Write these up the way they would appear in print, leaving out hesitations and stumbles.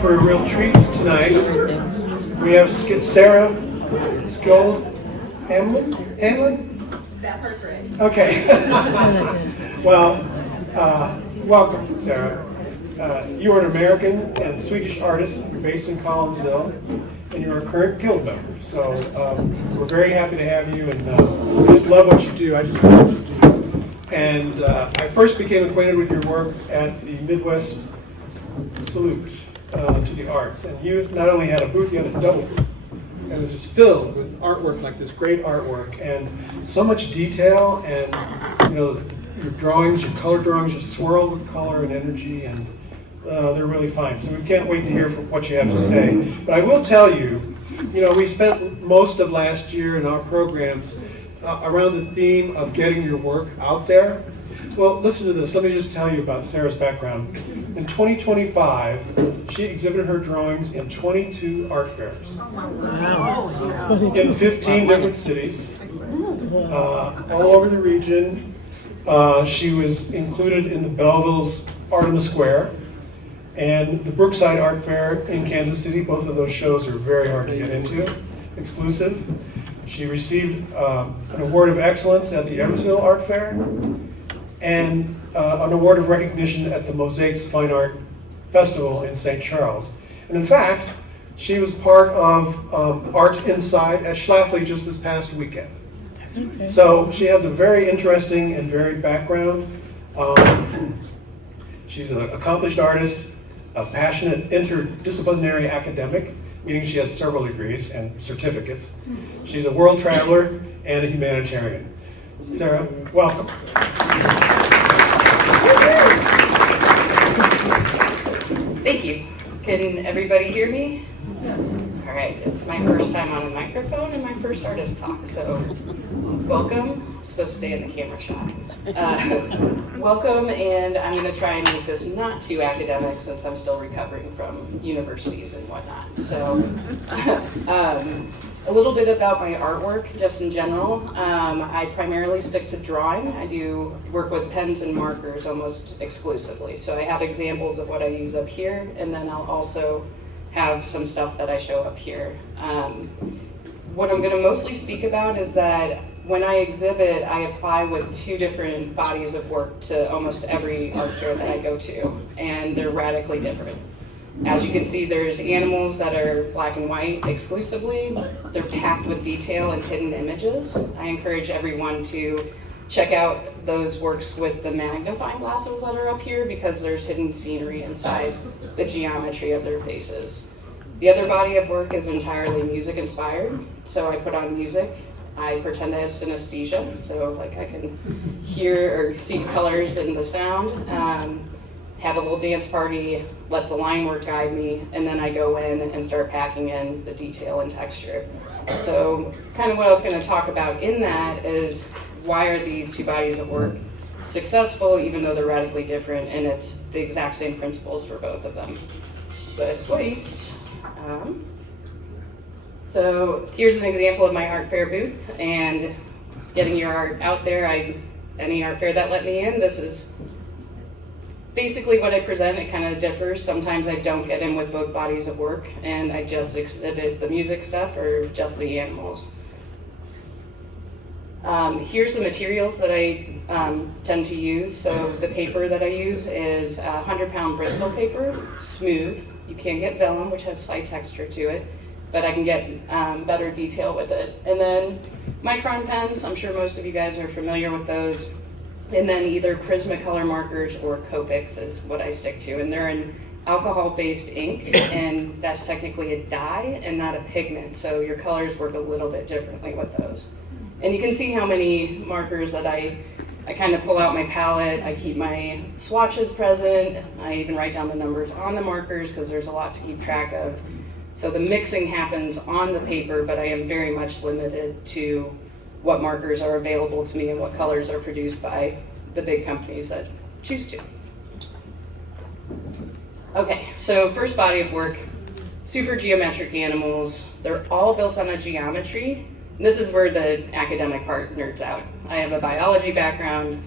for a real treat tonight. We have Sarah Skiold-Hanlin? That part's right. Okay. Well, welcome, Sarah. You are an American and Swedish artist. You're based in Collinsville, and you're a current guild member. So we're very happy to have you, and we just love what you do. I just love what you do. And I first became acquainted with your work at the Midwest Salute to the Arts. And you not only had a booth, you had a double booth. And it was just filled with artwork, like this great artwork, and so much detail, and your drawings, your color drawings, just swirl with color and energy, and they're really fine. So we can't wait to hear what you have to say. But I will tell you, we spent most of last year in our programs around the theme of getting your work out there. Well, listen to this. Let me just tell you about Sarah's background. In 2025, she exhibited her drawings in 22 art fairs in 15 different cities, all over the region. She was included in the Belleville's Art in the Square and the Brookside Art Fair in Kansas City. Both of those shows are very hard to get into, exclusive. She received an award of excellence at the Evansville Art Fair and an award of recognition at the Mosaics Fine Art Festival in St. Charles. And in fact, she was part of Art Inside at Schlafly just this past weekend. Okay. So she has a very interesting and varied background. She's an accomplished artist, a passionate interdisciplinary academic, meaning she has several degrees and certificates. She's a world traveler and a humanitarian. Sarah, welcome. Thank you. Can everybody hear me? Yes. All right, it's my first time on a microphone and my first artist talk, so welcome. I'm supposed to stay in the camera shot. Welcome, and I'm going to try and make this not too academic since I'm still recovering from universities and whatnot. So a little bit about my artwork, just in general. I primarily stick to drawing. I do work with pens and markers almost exclusively. So I have examples of what I use up here, and then I'll also have some stuff that I show up here. What I'm going to mostly speak about is that when I exhibit, I apply with two different bodies of work to almost every art fair that I go to, and they're radically different. As you can see, there's animals that are black and white exclusively. They're packed with detail and hidden images. I encourage everyone to check out those works with the magnifying glasses that are up here because there's hidden scenery inside the geometry of their faces. The other body of work is entirely music inspired. So I put on music. I pretend I have synesthesia, so like I can hear or see colors in the sound. Have a little dance party, let the line work guide me, and then I go in and start packing in the detail and texture. So kind of what I was going to talk about in that is why are these two bodies of work successful even though they're radically different, and it's the exact same principles for both of them. But at least, so here's an example of my art fair booth and getting your art out there. Any art fair that let me in, this is basically what I present. It kind of differs. Sometimes I don't get in with both bodies of work and I just exhibit the music stuff or just the animals. Here's the materials that I tend to use. So the paper that I use is 100-pound Bristol paper, smooth. You can get vellum, which has slight texture to it, but I can get better detail with it. And then micron pens, I'm sure most of you guys are familiar with those. And then either Prismacolor markers or Copics is what I stick to. And they're an alcohol-based ink, and that's technically a dye and not a pigment. So your colors work a little bit differently with those. And you can see how many markers that I kind of pull out my palette. I keep my swatches present. I even write down the numbers on the markers because there's a lot to keep track of. So the mixing happens on the paper, but I am very much limited to what markers are available to me and what colors are produced by the big companies that choose to. Okay, so first body of work, super geometric animals. They're all built on a geometry. And this is where the academic part nerds out. I have a biology background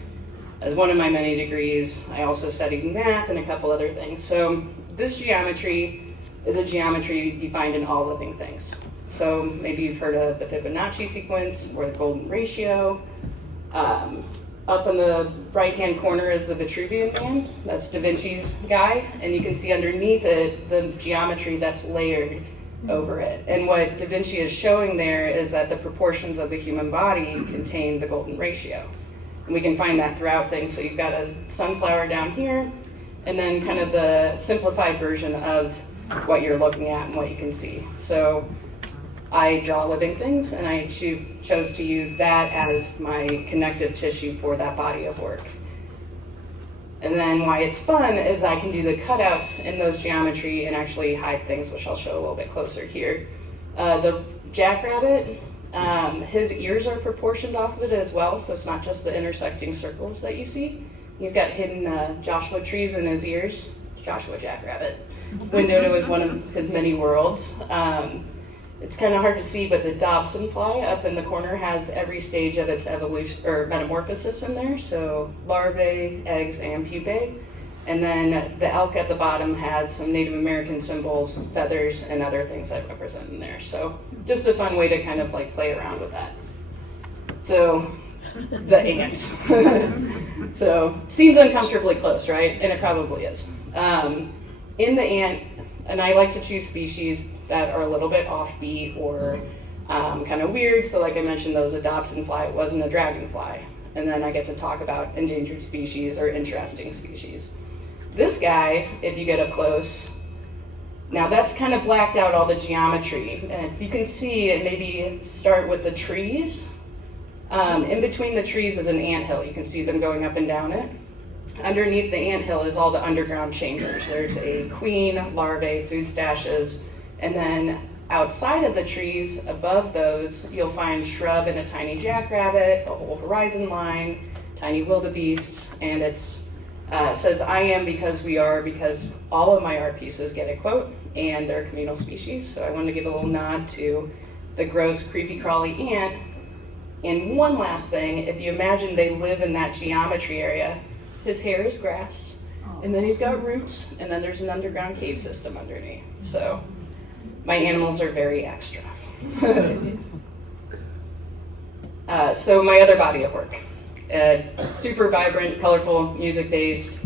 as one of my many degrees. I also studied math and a couple other things. So this geometry is a geometry you find in all living things. So maybe you've heard of the Fibonacci sequence or the golden ratio. Up in the right-hand corner is the Vitruvian Man. That's Da Vinci's guy. And you can see underneath it the geometry that's layered over it. And what Da Vinci is showing there is that the proportions of the human body contain the golden ratio. And we can find that throughout things. So you've got a sunflower down here, and then kind of the simplified version of what you're looking at and what you can see. So I draw living things, and I chose to use that as my connective tissue for that body of work. And then why it's fun is I can do the cutouts in those geometry and actually hide things, which I'll show a little bit closer here. The jackrabbit, his ears are proportioned off of it as well, so it's not just the intersecting circles that you see. He's got hidden Joshua trees in his ears. Joshua jackrabbit. Windowed is one of his many worlds. It's kind of hard to see, but the Dobson fly up in the corner has every stage of its evolution or metamorphosis in there. So larvae, eggs, and pupae. And then the elk at the bottom has some Native American symbols, feathers, and other things that represent in there. So just a fun way to kind of like play around with that. So the ant. So seems uncomfortably close, right? And it probably is. In the ant, and I like to choose species that are a little bit offbeat or kind of weird. So like I mentioned, those a Dobson fly, it wasn't a dragonfly. And then I get to talk about endangered species or interesting species. This guy, if you get up close, now that's kind of blacked out all the geometry. And if you can see it, maybe start with the trees. In between the trees is an anthill. You can see them going up and down it. Underneath the anthill is all the underground chambers. There's a queen, larvae, food stashes, and then outside of the trees, above those, you'll find shrub and a tiny jackrabbit, a whole horizon line, tiny wildebeest, and it says I am because we are, because all of my art pieces get a quote, and they're communal species. So I wanted to give a little nod to the gross, creepy, crawly ant. And one last thing, if you imagine they live in that geometry area, his hair is grass, and then he's got roots, and then there's an underground cave system underneath. So my animals are very extra. So my other body of work, super vibrant, colorful, music-based.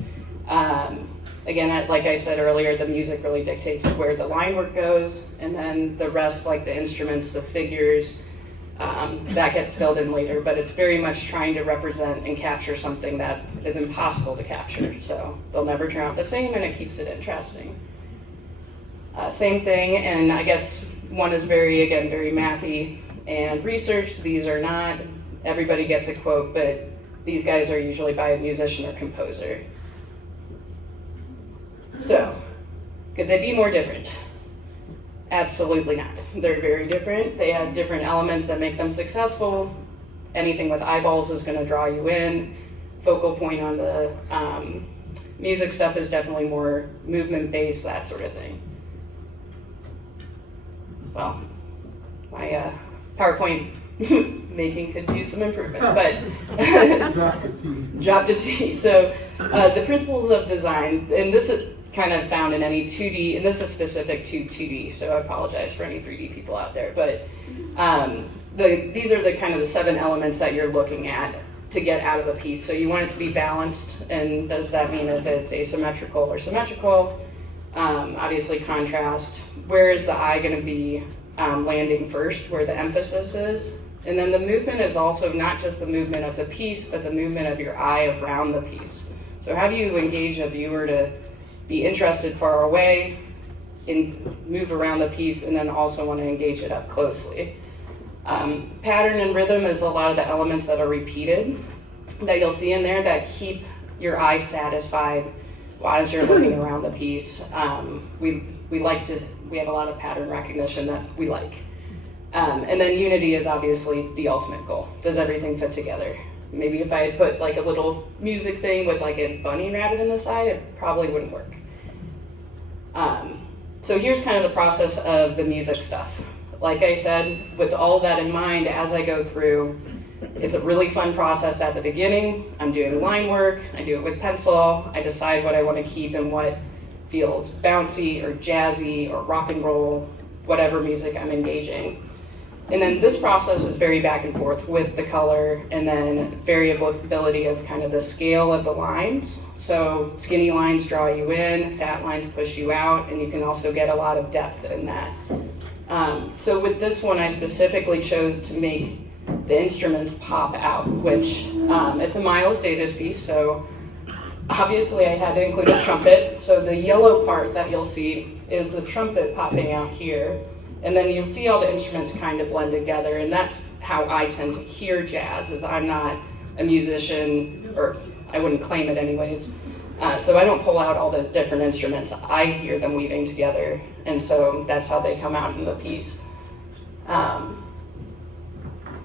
Again, like I said earlier, the music really dictates where the line work goes, and then the rest, like the instruments, the figures, that gets filled in later, but it's very much trying to represent and capture something that is impossible to capture. So they'll never turn out the same, and it keeps it interesting. Same thing, and I guess one is very mathy and research. These are not. Everybody gets a quote, but these guys are usually by a musician or composer. So, could they be more different? Absolutely not. They're very different. They have different elements that make them successful. Anything with eyeballs is going to draw you in. Focal point on the music stuff is definitely more movement-based, that sort of thing. Well, my PowerPoint making could use some improvement, but drop to T. So the principles of design, and this is kind of found in any 2D, and this is specific to 2D, so I apologize for any 3D people out there, but these are the kind of the 7 elements that you're looking at to get out of a piece. So you want it to be balanced, and does that mean if it's asymmetrical or symmetrical? Obviously contrast. Where is the eye going to be landing first, where the emphasis is? And then the movement is also not just the movement of the piece, but the movement of your eye around the piece. So how do you engage a viewer to be interested far away, move around the piece, and then also want to engage it up closely? Pattern and rhythm is a lot of the elements that are repeated that you'll see in there that keep your eye satisfied as you're looking around the piece. We have a lot of pattern recognition that we like. And then unity is obviously the ultimate goal. Does everything fit together? Maybe if I had put like a little music thing with like a bunny rabbit in the side, it probably wouldn't work. So here's kind of the process of the music stuff. Like I said, with all that in mind, as I go through, it's a really fun process at the beginning. I'm doing line work, I do it with pencil, I decide what I want to keep and what feels bouncy or jazzy or rock and roll, whatever music I'm engaging. And then this process is very back and forth with the color and then variability of kind of the scale of the lines. So skinny lines draw you in, fat lines push you out, and you can also get a lot of depth in that. So with this one, I specifically chose to make the instruments pop out, which it's a Miles Davis piece, so obviously I had to include a trumpet. So the yellow part that you'll see is the trumpet popping out here. And then you'll see all the instruments kind of blend together, and that's how I tend to hear jazz, is I'm not a musician, or I wouldn't claim it anyways. So I don't pull out all the different instruments. I hear them weaving together, and so that's how they come out in the piece. And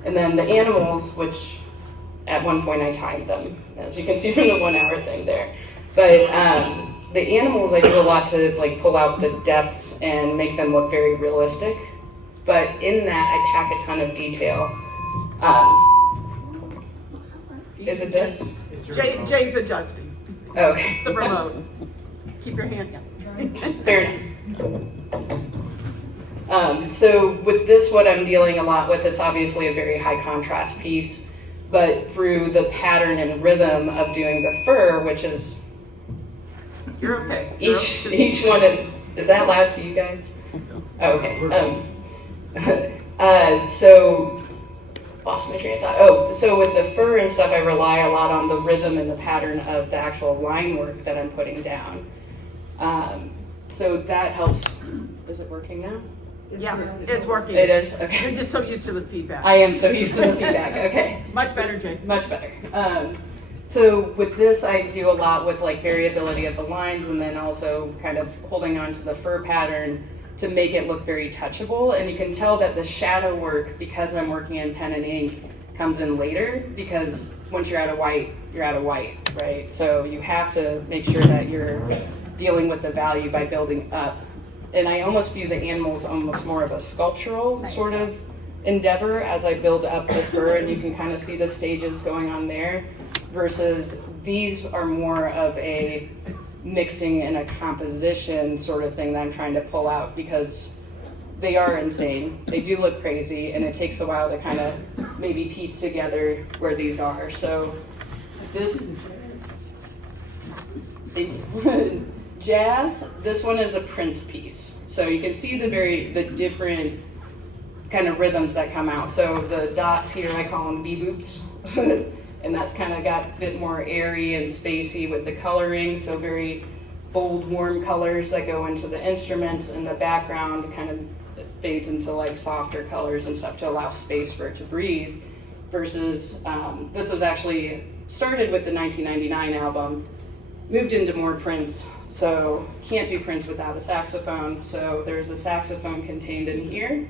then the animals, which at one point I timed them, as you can see from the 1 hour thing there. But the animals, I do a lot to like pull out the depth and make them look very realistic. But in that, I pack a ton of detail. Is it this? Jay's adjusting. Okay. It's the remote. Keep your hand down. Fair enough. So with this, what I'm dealing a lot with, it's obviously a very high contrast piece, but through the pattern and rhythm of doing the fur, which is You're okay. each one is that loud to you guys? Oh, okay. So lost my train of thought. Oh, so with the fur and stuff, I rely a lot on the rhythm and the pattern of the actual line work that I'm putting down. So that helps. Is it working now? Yeah, it's working. It is? Okay. You're just so used to the feedback. I am so used to the feedback. Okay. Much better, Jay. Much better. So with this, I do a lot with like variability of the lines, and then also kind of holding on to the fur pattern to make it look very touchable. And you can tell that the shadow work, because I'm working in pen and ink, comes in later, because once you're out of white, you're out of white, right? So you have to make sure that you're dealing with the value by building up. And I almost view the animals almost more of a sculptural sort of endeavor as I build up the fur, and you can kind of see the stages going on there, versus these are more of a mixing and a composition sort of thing that I'm trying to pull out, because they are insane. They do look crazy, and it takes a while to kind of maybe piece together where these are. So this jazz, this one is a Prince piece. So you can see the different kind of rhythms that come out. So the dots here, I call them beboops. And that's kind of got a bit more airy and spacey with the coloring. So very bold, warm colors that go into the instruments, and the background kind of fades into like softer colors and stuff to allow space for it to breathe. Versus this was actually started with the 1999 album, moved into more Prince. So can't do Prince without a saxophone. So there's a saxophone contained in here,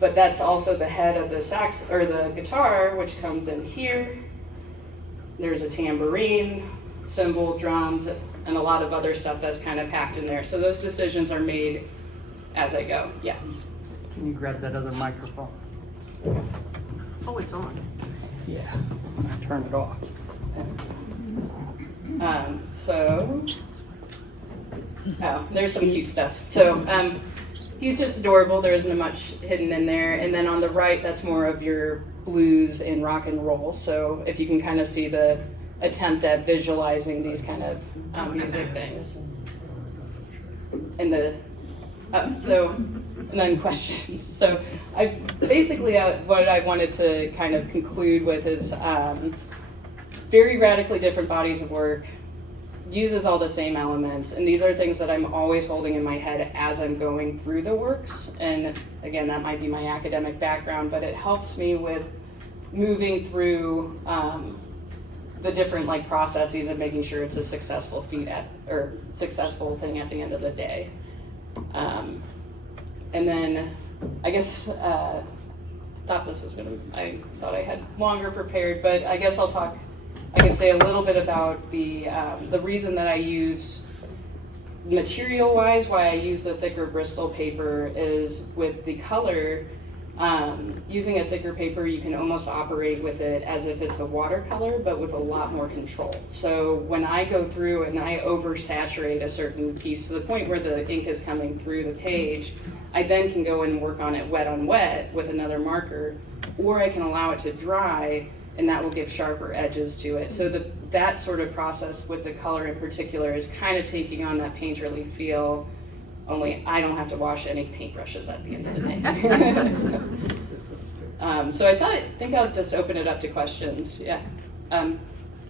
but that's also the head of the sax or the guitar, which comes in here. There's a tambourine, cymbal, drums, and a lot of other stuff that's kind of packed in there. So those decisions are made as I go. Yes. Can you grab that other microphone? Oh, it's on. Yeah. Turn it off. There's some cute stuff. So he's just adorable. There isn't much hidden in there. And then on the right, that's more of your blues and rock and roll. So if you can kind of see the attempt at visualizing these kind of music things. And then questions. So I basically what I wanted to kind of conclude with is very radically different bodies of work, uses all the same elements, and these are things that I'm always holding in my head as I'm going through the works. And again, that might be my academic background, but it helps me with moving through the different like processes of making sure it's a successful successful thing at the end of the day. And then I guess I thought I had longer prepared, but I guess I can say a little bit about the reason that I use material-wise, why I use the thicker Bristol paper is with the color. Using a thicker paper, you can almost operate with it as if it's a watercolor, but with a lot more control. So when I go through and I oversaturate a certain piece to the point where the ink is coming through the page, I then can go and work on it wet on wet with another marker, or I can allow it to dry, and that will give sharper edges to it. So that sort of process with the color in particular is kind of taking on that painterly feel, only I don't have to wash any paintbrushes at the end of the day. So I think I'll just open it up to questions, yeah.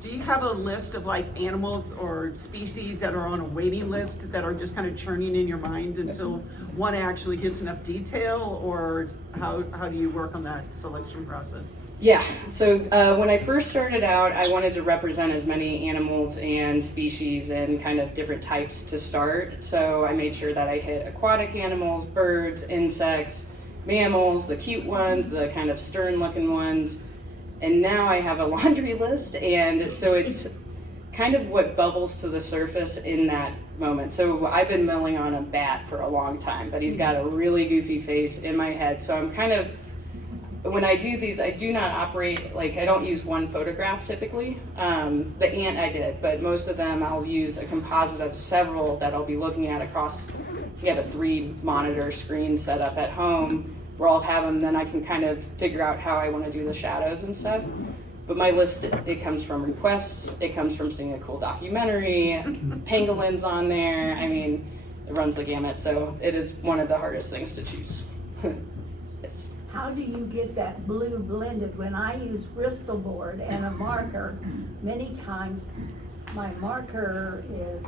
Do you have a list of like animals or species that are on a waiting list that are just kind of churning in your mind until one actually gets enough detail, or how do you work on that selection process? Yeah, so when I first started out, I wanted to represent as many animals and species and kind of different types to start. So I made sure that I hit aquatic animals, birds, insects, mammals, the cute ones, the kind of stern looking ones. And now I have a laundry list, and so it's kind of what bubbles to the surface in that moment. So I've been milling on a bat for a long time, but he's got a really goofy face in my head. So I'm kind of, when I do these, I do not operate, like I don't use one photograph typically. The ant I did, but most of them I'll use a composite of several that I'll be looking at across. We have a 3-monitor screen set up at home where I'll have them, then I can kind of figure out how I want to do the shadows and stuff. But my list, it comes from requests, it comes from seeing a cool documentary, pangolin's on there, I mean, it runs the gamut, so it is one of the hardest things to choose. Yes. How do you get that blue blended? When I use Bristol board and a marker, many times my marker is,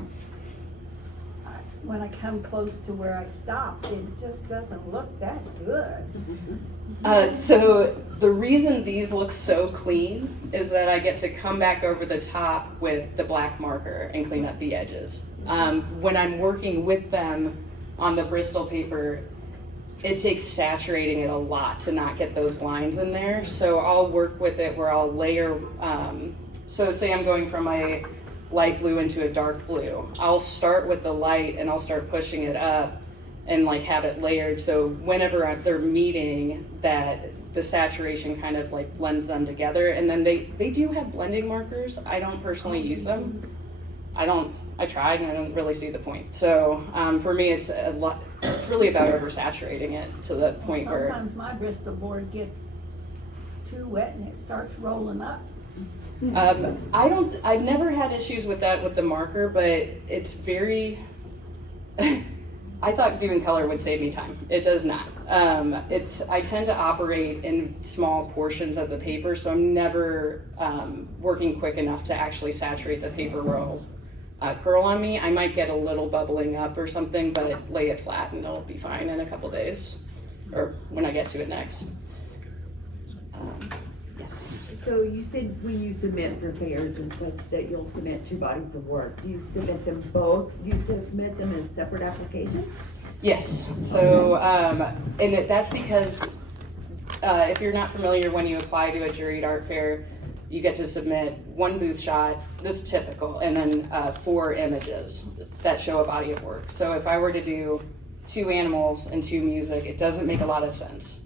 when I come close to where I stopped, it just doesn't look that good. So the reason these look so clean is that I get to come back over the top with the black marker and clean up the edges. When I'm working with them on the Bristol paper, it takes saturating it a lot to not get those lines in there. So I'll work with it where I'll layer, so say I'm going from a light blue into a dark blue. I'll start with the light and I'll start pushing it up and like have it layered. So whenever they're meeting, that the saturation kind of like blends them together. And then they do have blending markers. I don't personally use them. I tried and I don't really see the point. So for me, it's really about oversaturating it to the point where. Sometimes my Bristol board gets too wet and it starts rolling up. I've never had issues with that with the marker, but it's very, I thought viewing color would save me time. It does not. I tend to operate in small portions of the paper, so I'm never working quick enough to actually saturate the paper roll. Curl on me, I might get a little bubbling up or something, but lay it flat and it'll be fine in a couple days, or when I get to it next. Yes. So you said when you submit for fairs and such that you'll submit 2 bodies of work. Do you submit them both? Do you submit them as separate applications? Yes. So, that's because if you're not familiar, when you apply to a juried art fair, you get to submit 1 booth shot, this is typical, and then 4 images that show a body of work. So if I were to do 2 animals and 2 music, it doesn't make a lot of sense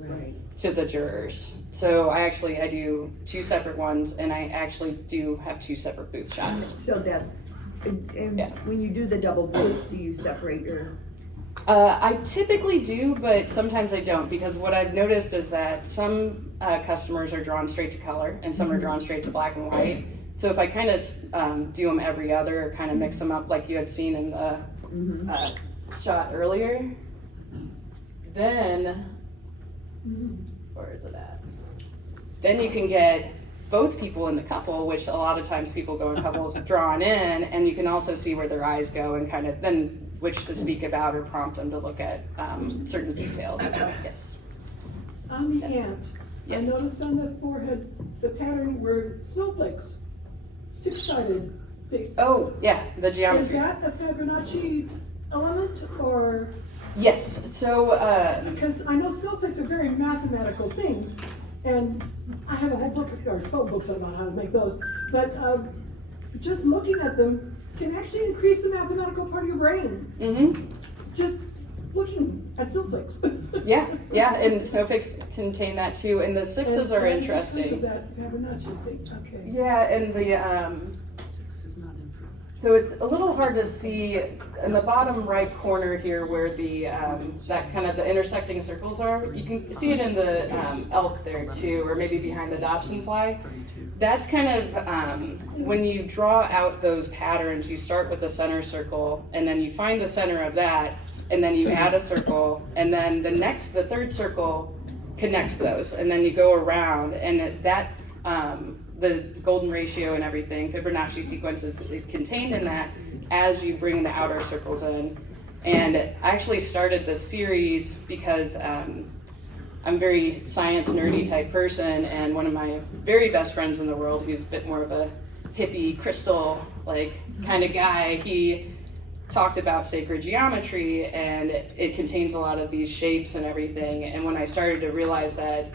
to the jurors. So I do 2 separate ones, and I actually do have 2 separate booth shots. So that's, and Yeah. when you do the double booth, do you separate your? I typically do, but sometimes I don't, because what I've noticed is that some customers are drawn straight to color and some are drawn straight to black and white. So if I kind of do them every other, or kind of mix them up like you had seen in the shot earlier, then, where is it at? Then you can get both people in the couple, which a lot of times people go in couples drawn in, and you can also see where their eyes go and kind of then which to speak about or prompt them to look at certain details. Yes. On the ant, I Yes. noticed on the forehead, the pattern were snowflakes, 6-sided. Oh, yeah, the Is geometry. that a Fibonacci element, or, Yes, so, because I know snowflakes are very mathematical things, and I have a whole book, or 12 books about how to make those, but just looking at them can actually increase the mathematical part of your brain. mm-hmm. Just looking at snowflakes. Yeah, and snowflakes contain that too, and the sixes are And interesting. that Fibonacci thing, okay. Yeah, and the, 6 is not improved. so it's a little hard to see in the bottom right corner here where the, that kind of the intersecting circles are. You can see it in the elk there too, or maybe behind the Dobson fly. That's kind of, when you draw out those patterns, you start with the center circle, and then you find the center of that, and then you add a circle, and then the third circle connects those, and then you go around, and that, the golden ratio and everything, Fibonacci sequence is contained in that as you bring the outer circles in. And I actually started this series because I'm very science nerdy type person, and one of my very best friends in the world, who's a bit more of a hippie crystal like kind of guy, he talked about sacred geometry, and it contains a lot of these shapes and everything. And when I started to realize that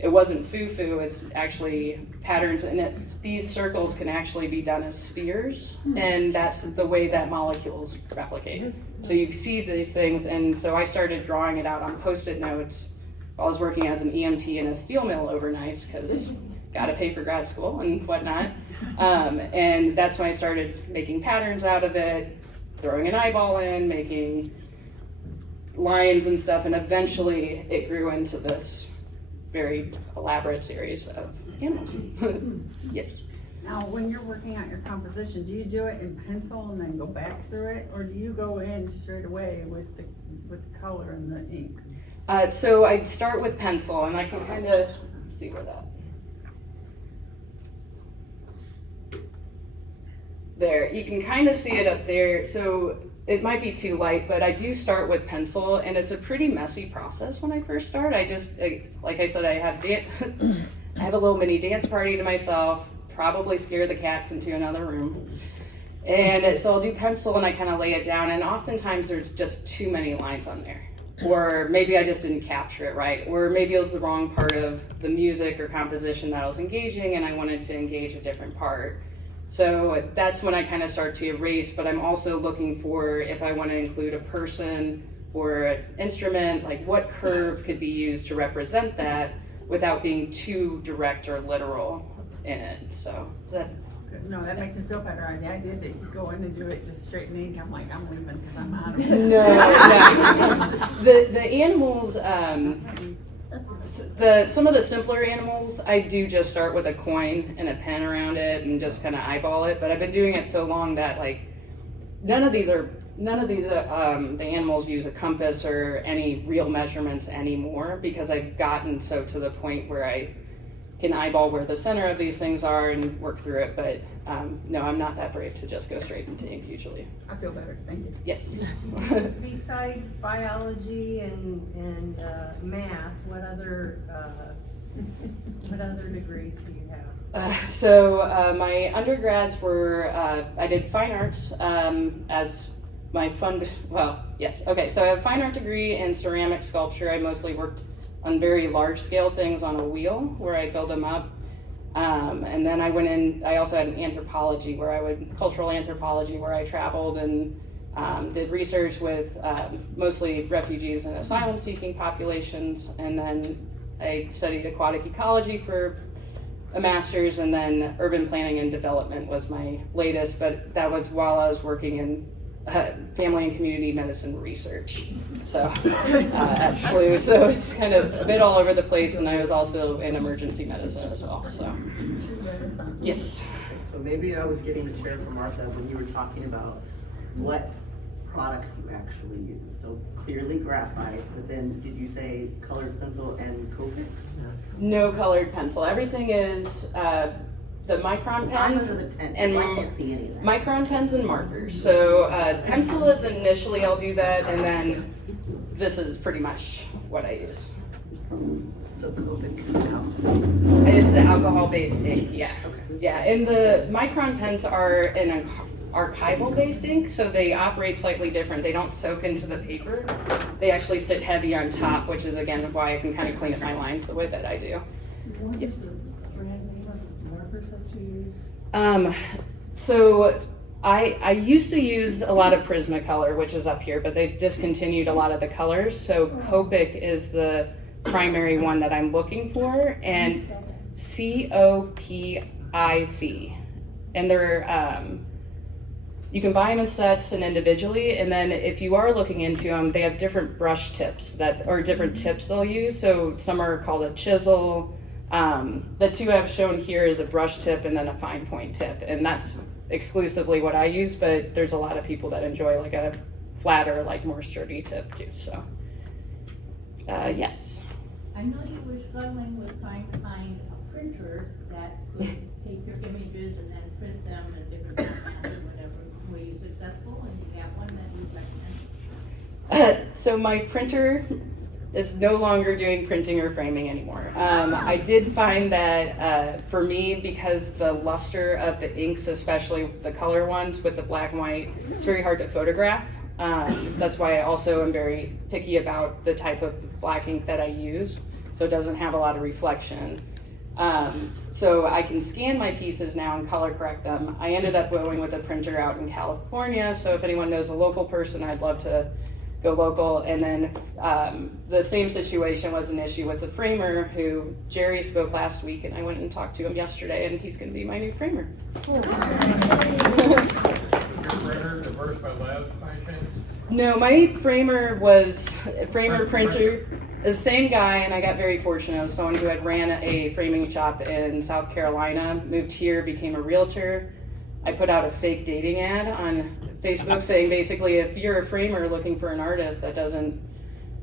it wasn't foo-foo, it's actually patterns, and these circles can actually be done as spheres, and that's the way that molecules replicate. So you see these things, and so I started drawing it out on Post-it notes. I was working as an EMT in a steel mill overnight because got to pay for grad school and whatnot. And that's when I started making patterns out of it, throwing an eyeball in, making lines and stuff, and eventually it grew into this very elaborate series of animals. Yes. Now, when you're working out your composition, do you do it in pencil and then go back through it, or do you go in straight away with the color and the ink? So I start with pencil, and I can kind of see where that. There, you can kind of see it up there. So it might be too light, but I do start with pencil, and it's a pretty messy process when I first start. Like I said, I have a little mini dance party to myself, probably scare the cats into another room. And so I'll do pencil and I kind of lay it down, and oftentimes there's just too many lines on there. Or maybe I just didn't capture it right, or maybe it was the wrong part of the music or composition that I was engaging, and I wanted to engage a different part. So that's when I kind of start to erase, but I'm also looking for if I want to include a person or an instrument, like what curve could be used to represent that without being too direct or literal in it. So is that... No, that makes me feel better. I did it. You go in and do it just straight in ink. I'm like, I'm leaving because I'm out of it. No. The animals, some of the simpler animals, I do just start with a coin and a pen around it and just kind of eyeball it. But I've been doing it so long that like none of these the animals use a compass or any real measurements anymore, because I've gotten so to the point where I can eyeball where the center of these things are and work through it. But no, I'm not that brave to just go straight into ink usually. I feel better. Thank you. Yes. Besides biology and math, what other degrees do you have? So my undergrads were, I did fine arts as my yes. Okay, so I have a fine art degree in ceramic sculpture. I mostly worked on very large scale things on a wheel where I build them up. And then I also had an anthropology cultural anthropology, where I traveled and did research with mostly refugees and asylum seeking populations. And then I studied aquatic ecology for a master's, and then urban planning and development was my latest, but that was while I was working in family and community medicine research. So at SLU, so it's kind of a bit all over the place, and I was also in emergency medicine as well. So yes. So maybe I was getting the chair from Martha when you were talking about what products you actually use. So clearly graphite, but then did you say colored pencil and Copic? No colored pencil. Everything is the micron pens and I can't see any of that. Micron pens and markers. So pencil is initially, I'll do that, and then this is pretty much what I use. So Copic is alcohol. It's the alcohol-based ink, yeah. Okay. Yeah, and the micron pens are an archival-based ink, so they operate slightly different. They don't soak into the paper. They actually sit heavy on top, which is again why I can kind of clean up my lines the way that I do. What is the brand name of markers that you use? So I used to use a lot of Prismacolor, which is up here, but they've discontinued a lot of the colors. So Copic is the primary one that I'm looking for, and COPIC. And they're, you can buy them in sets and individually, and then if you are looking into them, they have different brush tips or different tips they'll use. So some are called a chisel. The two I've shown here is a brush tip and then a fine point tip, and that's exclusively what I use, but there's a lot of people that enjoy like a flatter, like more sturdy tip too, so. Yes. I know you were struggling with trying to find a printer that could take your images and then print them in different formats or whatever. Were you successful, and do you have one that you recommend? So my printer is no longer doing printing or framing anymore. I did find that for me, because the luster of the inks, especially the color ones with the black and white, it's very hard to photograph. That's why I also am very picky about the type of black ink that I use, so it doesn't have a lot of reflection. So I can scan my pieces now and color correct them. I ended up going with a printer out in California, so if anyone knows a local person, I'd love to go local. And then the same situation was an issue with the framer, who Jerry spoke last week, and I went and talked to him yesterday, and he's going to be my new framer. Your printer diverse by lab by chance? No, my framer was printer, the same guy, and I got very fortunate. I was someone who had ran a framing shop in South Carolina, moved here, became a realtor. I put out a fake dating ad on Facebook saying basically, if you're a framer looking for an artist that doesn't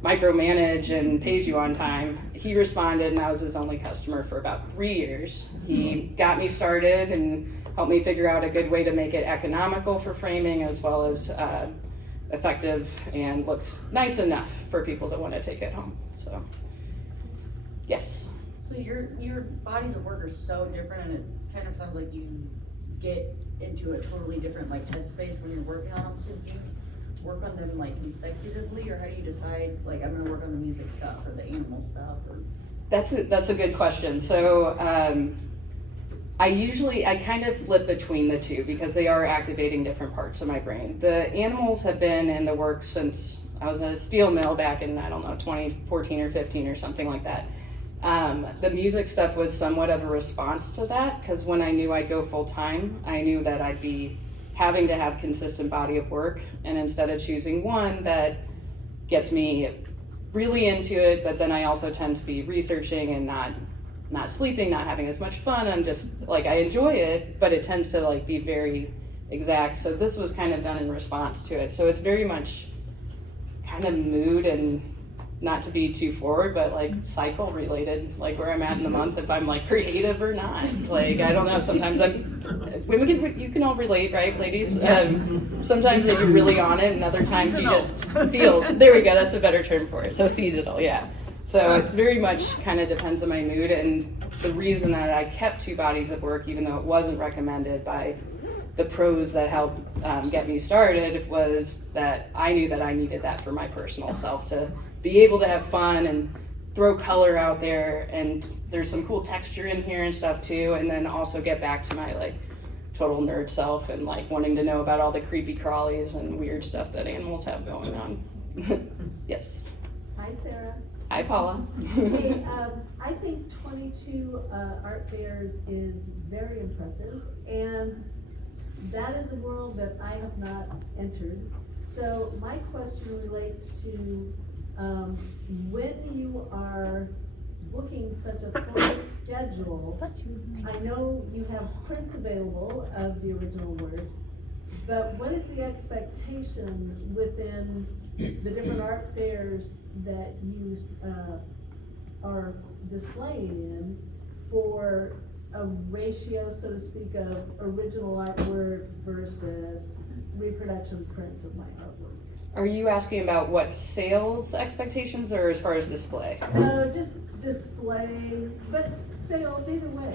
micromanage and pays you on time. He responded, and I was his only customer for about 3 years. He got me started and helped me figure out a good way to make it economical for framing, as well as effective and looks nice enough for people to want to take it home. So, yes. So your bodies of work are so different, and it kind of sounds like you get into a totally different like headspace when you're working on them. So do you work on them like consecutively, or how do you decide like I'm going to work on the music stuff or the animal stuff? Or That's a good question. So I kind of flip between the two because they are activating different parts of my brain. The animals have been in the works since I was at a steel mill back in, I don't know, 2014 or 15 or something like that. The music stuff was somewhat of a response to that, because when I knew I'd go full time, I knew that I'd be having to have consistent body of work, and instead of choosing one that gets me really into it, but then I also tend to be researching and not sleeping, not having as much fun. I'm just like, I enjoy it, but it tends to like be very exact. So this was kind of done in response to it. So it's very much kind of mood and not to be too forward, but like cycle related, like where I'm at in the month, if I'm like creative or not. Like, I don't know, sometimes you can all relate, right, ladies? Sometimes you're really on it, and other times seasonal. You just feel, there we go, that's a better term for it. So seasonal, yeah. So it very much kind of depends on my mood, and the reason that I kept 2 bodies of work, even though it wasn't recommended by the pros that helped get me started, was that I knew that I needed that for my personal self, to be able to have fun and throw color out there, and there's some cool texture in here and stuff too, and then also get back to my like total nerd self and like wanting to know about all the creepy crawlies and weird stuff that animals have going on. Yes. Hi, Sarah. Hi, Paula. Hey, I think 22 art fairs is very impressive, and that is a world that I have not entered. So my question relates to when you are booking such a full schedule, I know you have prints available of the original works, but what is the expectation within the different art fairs that you are displaying in for a ratio, so to speak, of original artwork versus reproduction prints of my artwork? Are you asking about what sales expectations, or as far as display? Just display, but sales either way.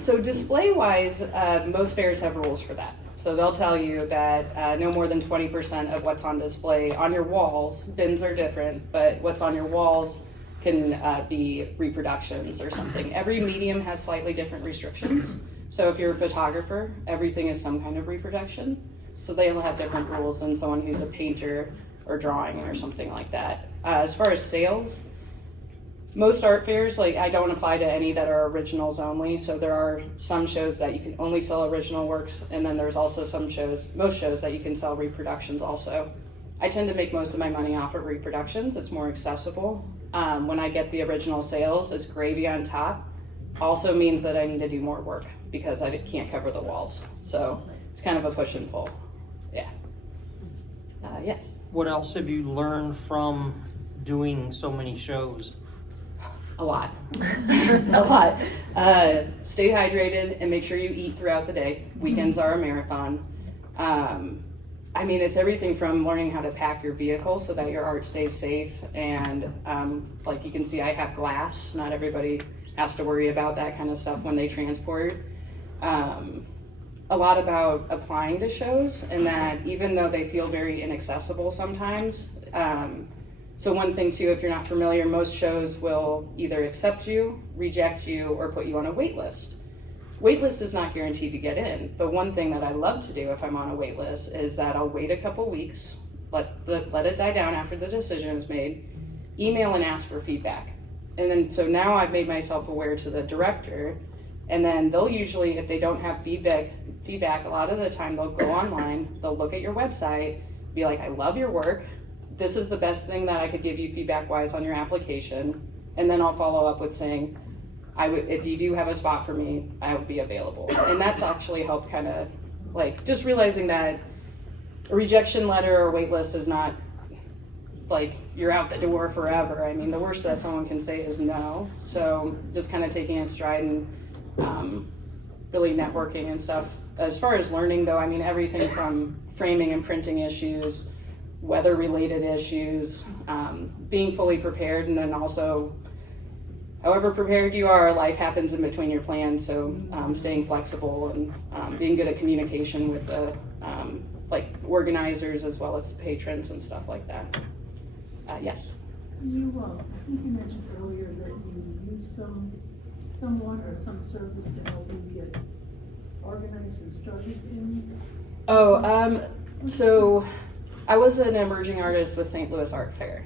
So display-wise, most fairs have rules for that. So they'll tell you that no more than 20% of what's on display on your walls, bins are different, but what's on your walls can be reproductions or something. Every medium has slightly different restrictions. So if you're a photographer, everything is some kind of reproduction. So they'll have different rules than someone who's a painter or drawing or something like that. As far as sales, most art fairs, like I don't apply to any that are originals only. So there are some shows that you can only sell original works, and then there's also most shows that you can sell reproductions also. I tend to make most of my money off of reproductions. It's more accessible. When I get the original sales, it's gravy on top. Also means that I need to do more work because I can't cover the walls. So it's kind of a push and pull. Yeah. Yes. What else have you learned from doing so many shows? A lot. A lot. Stay hydrated and make sure you eat throughout the day. Weekends are a marathon. I mean, it's everything from learning how to pack your vehicle so that your art stays safe. And like you can see, I have glass. Not everybody has to worry about that kind of stuff when they transport. A lot about applying to shows, and that even though they feel very inaccessible sometimes, so one thing too, if you're not familiar, most shows will either accept you, reject you, or put you on a wait list. Wait list is not guaranteed to get in, but one thing that I love to do if I'm on a wait list is that I'll wait a couple weeks, let it die down after the decision is made, email and ask for feedback. And then, so now I've made myself aware to the director, and then they'll usually, if they don't have feedback, a lot of the time they'll go online, they'll look at your website, be like, I love your work. This is the best thing that I could give you feedback-wise on your application. And then I'll follow up with saying, if you do have a spot for me, I will be available. And that's actually helped kind of like just realizing that a rejection letter or wait list is not like you're out the door forever. I mean, the worst that someone can say is no. So just kind of taking it in stride and really networking and stuff. As far as learning though, I mean, everything from framing and printing issues, weather-related issues, being fully prepared, and then also however prepared you are, life happens in between your plans, so staying flexible and being good at communication with the like organizers as well as patrons and stuff like that. Yes? I think you mentioned earlier that you use someone or some service to help you get organized and started in? So I was an emerging artist with St. Louis Art Fair.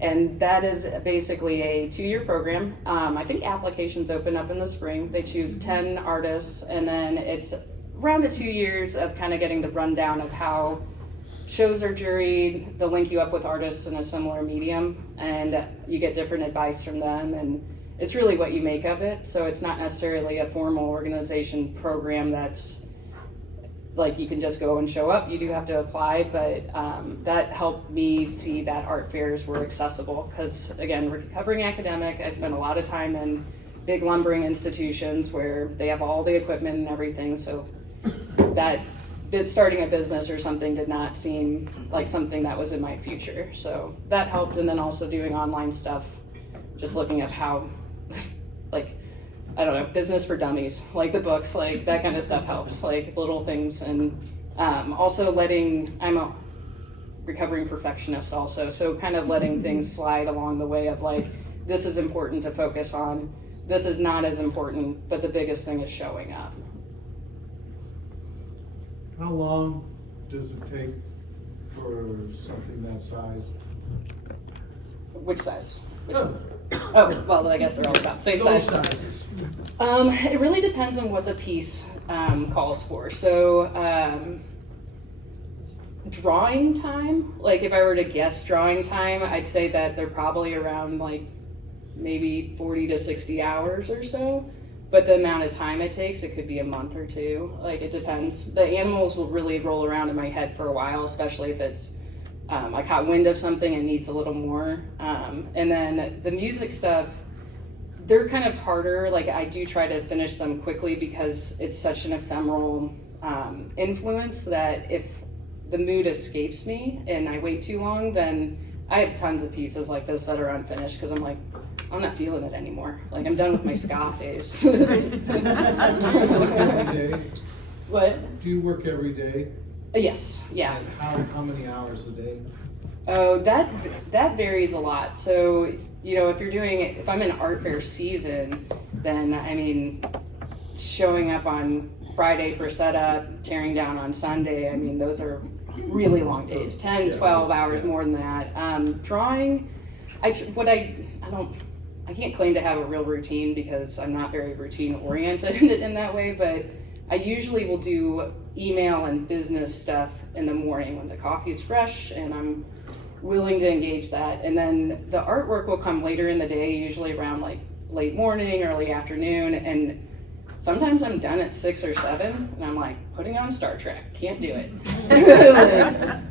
And that is basically a 2-year program. I think applications open up in the spring. They choose 10 artists, and then it's around 2 years of kind of getting the rundown of how shows are juried. They'll link you up with artists in a similar medium, and you get different advice from them. And it's really what you make of it. So it's not necessarily a formal organization program that's like you can just go and show up. You do have to apply, but that helped me see that art fairs were accessible because, again, recovering academic, I spent a lot of time in big lumbering institutions where they have all the equipment and everything, so that starting a business or something did not seem like something that was in my future. So that helped, and then also doing online stuff, just looking at how, like, I don't know, business for dummies, like the books, like that kind of stuff helps, like little things. And also I'm a recovering perfectionist also, so kind of letting things slide along the way of like, this is important to focus on, this is not as important, but the biggest thing is showing up. How long does it take for something that size? Which size? Oh, well, I guess they're all about the same size. Those sizes. It really depends on what the piece calls for. So drawing time, like if I were to guess drawing time, I'd say that they're probably around like maybe 40 to 60 hours or so. But the amount of time it takes, it could be a month or two. Like it depends. The animals will really roll around in my head for a while, especially if it's I caught wind of something and needs a little more. And then the music stuff, they're kind of harder. Like I do try to finish them quickly because it's such an ephemeral influence that if the mood escapes me and I wait too long, then I have tons of pieces like this that are unfinished because I'm like, I'm not feeling it anymore. Like I'm done with my ska phase. Do you work every day? What? Do you work every day? Yes, yeah. And how many hours a day? Oh, that varies a lot. So, you know, if I'm in art fair season, then I mean, showing up on Friday for setup, tearing down on Sunday, I mean, those are really long days, 10, 12 hours more than that. Drawing, I can't claim to have a real routine because I'm not very routine oriented in that way, but I usually will do email and business stuff in the morning when the coffee's fresh and I'm willing to engage that. And then the artwork will come later in the day, usually around like late morning, early afternoon. And sometimes I'm done at 6 or 7 and I'm like, putting on Star Trek, can't do it.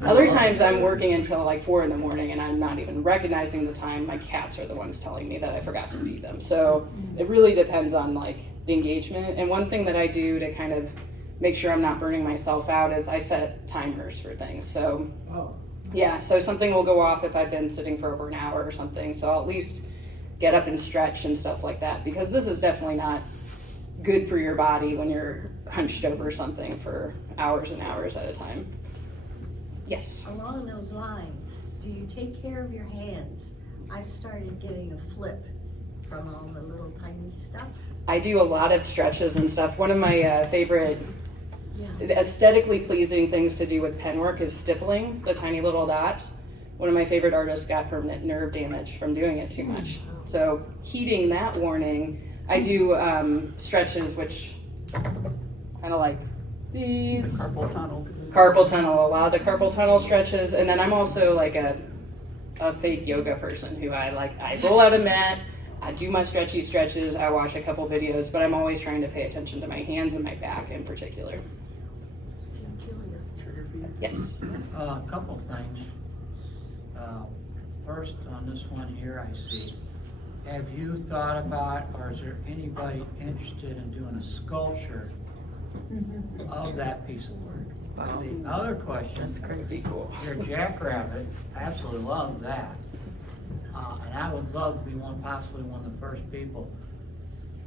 Other times I'm working until like 4 in the morning and I'm not even recognizing the time. My cats are the ones telling me that I forgot to feed them. So it really depends on like the engagement. And one thing that I do to kind of make sure I'm not burning myself out is I set timers for things. So yeah, so something will go off if I've been sitting for over an hour or something. So I'll at least get up and stretch and stuff like that, because this is definitely not good for your body when you're hunched over something for hours and hours at a time. Yes? Along those lines, do you take care of your hands? I've started getting a flip from all the little tiny stuff. I do a lot of stretches and stuff. One of my favorite aesthetically pleasing things to do with pen work is stippling the tiny little dots. One of my favorite artists got permanent nerve damage from doing it too much. So heeding that warning, I do stretches, which kind of like these. Carpal tunnel. Carpal tunnel, a lot of the carpal tunnel stretches. And then I'm also like a fake yoga person who I roll out a mat, I do my stretchy stretches, I watch a couple videos, but I'm always trying to pay attention to my hands and my back in particular. Yes? A couple things. First, on this one here I see, have you thought about, or is there anybody interested in doing a sculpture of that piece of work? The other question. That's crazy cool. Your jackrabbit, I absolutely love that. And I would love to be possibly one of the first people.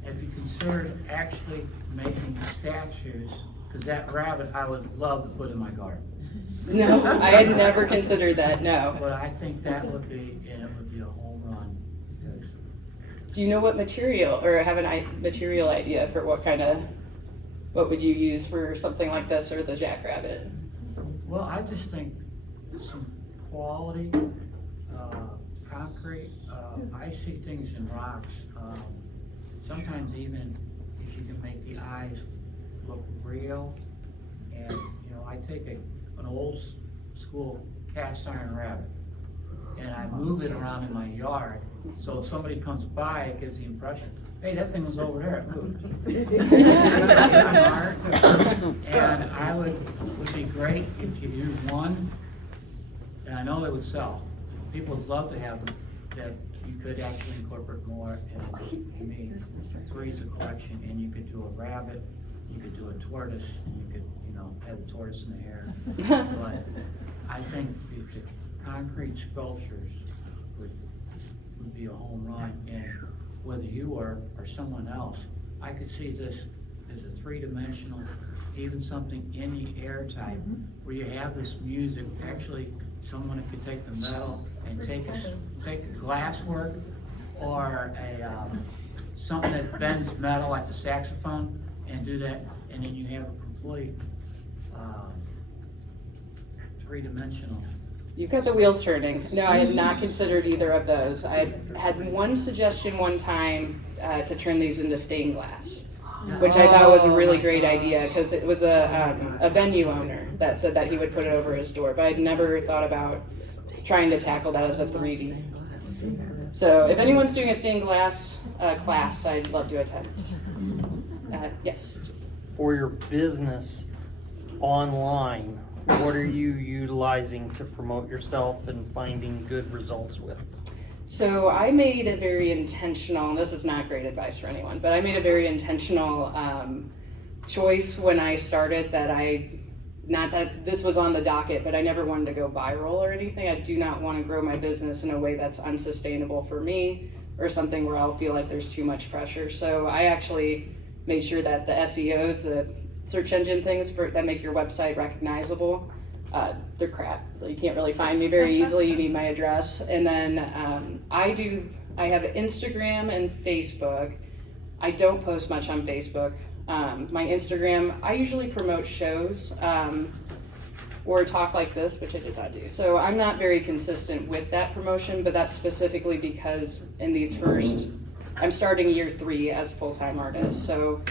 If you considered actually making statues, because that rabbit I would love to put in my garden. No, I had never considered that, no. But I think that would be, and it would be a home run. Do you know what material, or have a material idea for what would you use for something like this or the jackrabbit? Well, I just think some quality, concrete. I see things in rocks. Sometimes even if you can make the eyes look real, and I take an old school cast iron rabbit and I move it around in my yard, so if somebody comes by, it gives the impression, hey, that thing was over there, it moved. And I would be great if you use one, and I know they would sell. People would love to have them, that you could actually incorporate more, and to me, it frees the collection, and you could do a rabbit, you could do a tortoise, and you could, have the tortoise in the hair. But I think the concrete sculptures would be a home run, and whether you or someone else, I could see this as a three-dimensional, even something in the air type, where you have this music. Actually, someone could take the metal and take a glass work or something that bends metal like the saxophone and do that, and then you have a complete three-dimensional. You've got the wheels turning. No, I had not considered either of those. I had one suggestion one time to turn these into stained glass, which I thought was a really great idea, because it was a venue owner that said that he would put it over his door, but I'd never thought about trying to tackle that as a 3D. So if anyone's doing a stained glass class, I'd love to attend. Yes? For your business online, what are you utilizing to promote yourself and finding good results with? So I made a very intentional, and this is not great advice for anyone, but I made a very intentional choice when I started not that this was on the docket, but I never wanted to go viral or anything. I do not want to grow my business in a way that's unsustainable for me, or something where I'll feel like there's too much pressure. So I actually made sure that the SEOs, the search engine things that make your website recognizable, they're crap. You can't really find me very easily. You need my address. And then I have Instagram and Facebook. I don't post much on Facebook. My Instagram, I usually promote shows or talk like this, which I did not do. So I'm not very consistent with that promotion, but that's specifically because in these first, I'm starting year 3 as a full-time artist, so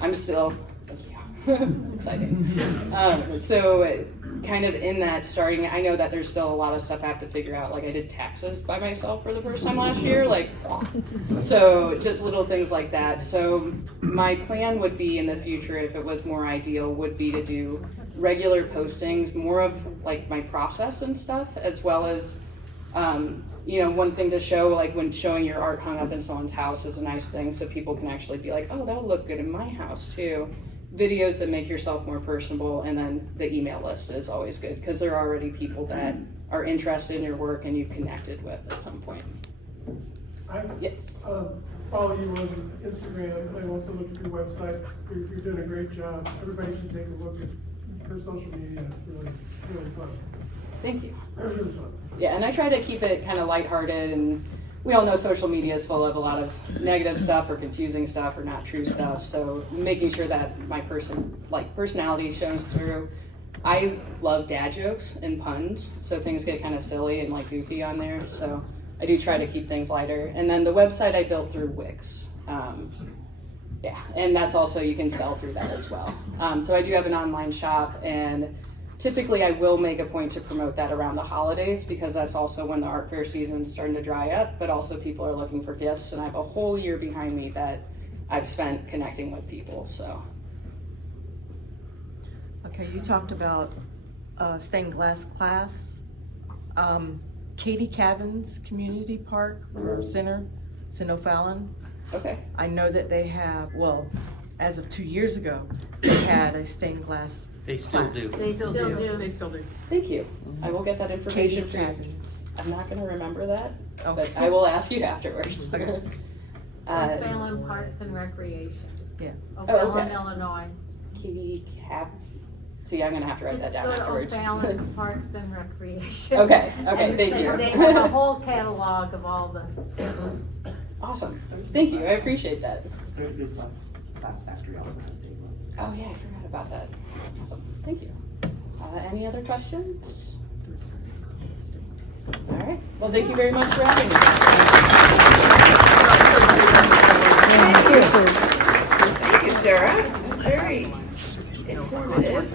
I'm still, it's exciting. So kind of in that starting, I know that there's still a lot of stuff I have to figure out. Like I did taxes by myself for the first time last year, so just little things like that. So my plan would be in the future, if it was more ideal, would be to do regular postings, more of like my process and stuff, as well as, one thing to show, like when showing your art hung up in someone's house is a nice thing, so people can actually be like, oh, that'll look good in my house too. Videos that make yourself more personable, and then the email list is always good because there are already people that are interested in your work and you've connected with at some point. Yes. Follow you on Instagram. I also look at your website. You're doing a great job. Everybody should take a look at your social media. It's really fun. Thank you. Really fun. Yeah, and I try to keep it kind of lighthearted, and we all know social media is full of a lot of negative stuff or confusing stuff or not true stuff, so making sure that my personality shows through. I love dad jokes and puns, so things get kind of silly and like goofy on there, so I do try to keep things lighter. And then the website I built through Wix. And that's also, you can sell through that as well. So I do have an online shop, and typically I will make a point to promote that around the holidays because that's also when the art fair season's starting to dry up, but also people are looking for gifts, and I have a whole year behind me that I've spent connecting with people, so. Okay, you talked about stained glass class. Katie Cavan's Community Park or Center, in O'Fallon. Okay. I know that they have, well, as of 2 years ago, they had a stained glass. They still do. They still do. They still do. Thank you. I will get that information Katie for you. Cavan's. I'm not gonna remember that, Okay. but I will ask you afterwards. O'Fallon Parks and Recreation. Yeah. O'Fallon, okay. Illinois. Kitty Cap. See, I'm gonna have to write that down afterwards. Just go to O'Fallon Parks and Recreation. Okay, And thank you. They have a whole catalog of all the. Awesome. Thank you. I appreciate that. Very good class factory also has stainless. Oh yeah, I forgot about that. Awesome. Thank you. Any other questions? All right. Well, thank you very much for having me. Thank you, Sarah. It was very informative.